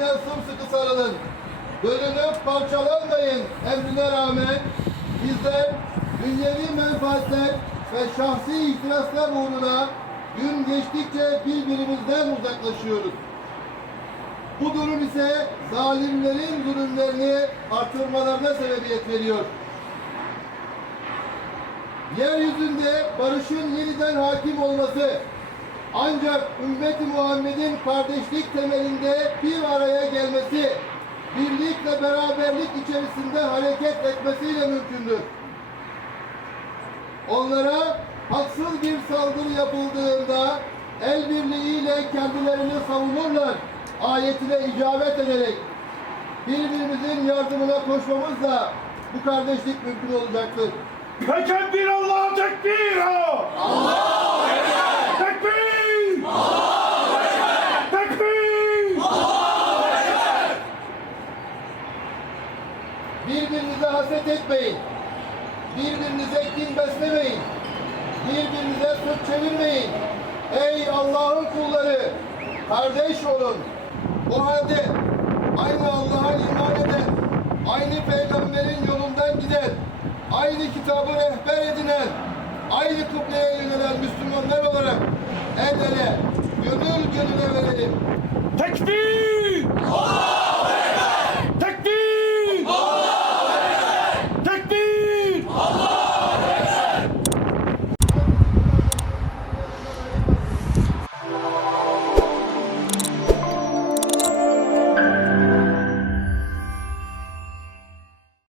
birbirine sımsıkı sarılın. Bölünüp parçalanmayın emrine rağmen bizler dünyevi menfaatler ve şahsi ihtiraslar uğruna gün geçtikçe birbirimizden uzaklaşıyoruz. Bu durum ise zalimlerin zulümlerini artırmalarına sebebiyet veriyor. Yeryüzünde barışın yeniden hakim olması ancak ümmeti Muhammed'in kardeşlik temelinde bir araya gelmesi, birlik ve beraberlik içerisinde hareket etmesiyle mümkündür. Onlara haksız bir saldırı yapıldığında el birliğiyle kendilerini savunurlar ayetine icabet ederek birbirimizin yardımına koşmamızla bu kardeşlik mümkün olacaktır. Tekbir Allah tekbir! Allahu Ekber! Tekbir! Allahu Ekber! Tekbir! Allahu Ekber! Birbirinize haset etmeyin. Birbirinize kin beslemeyin. Birbirinize sırt çevirmeyin. Ey Allah'ın kulları! Kardeş olun. O halde aynı Allah'a iman eden, aynı peygamberin yolundan giden, aynı kitabı rehber edinen, aynı kıbleye yönelen Müslümanlar olarak el ele, gönül gönüle verelim. Tekbir! Allah!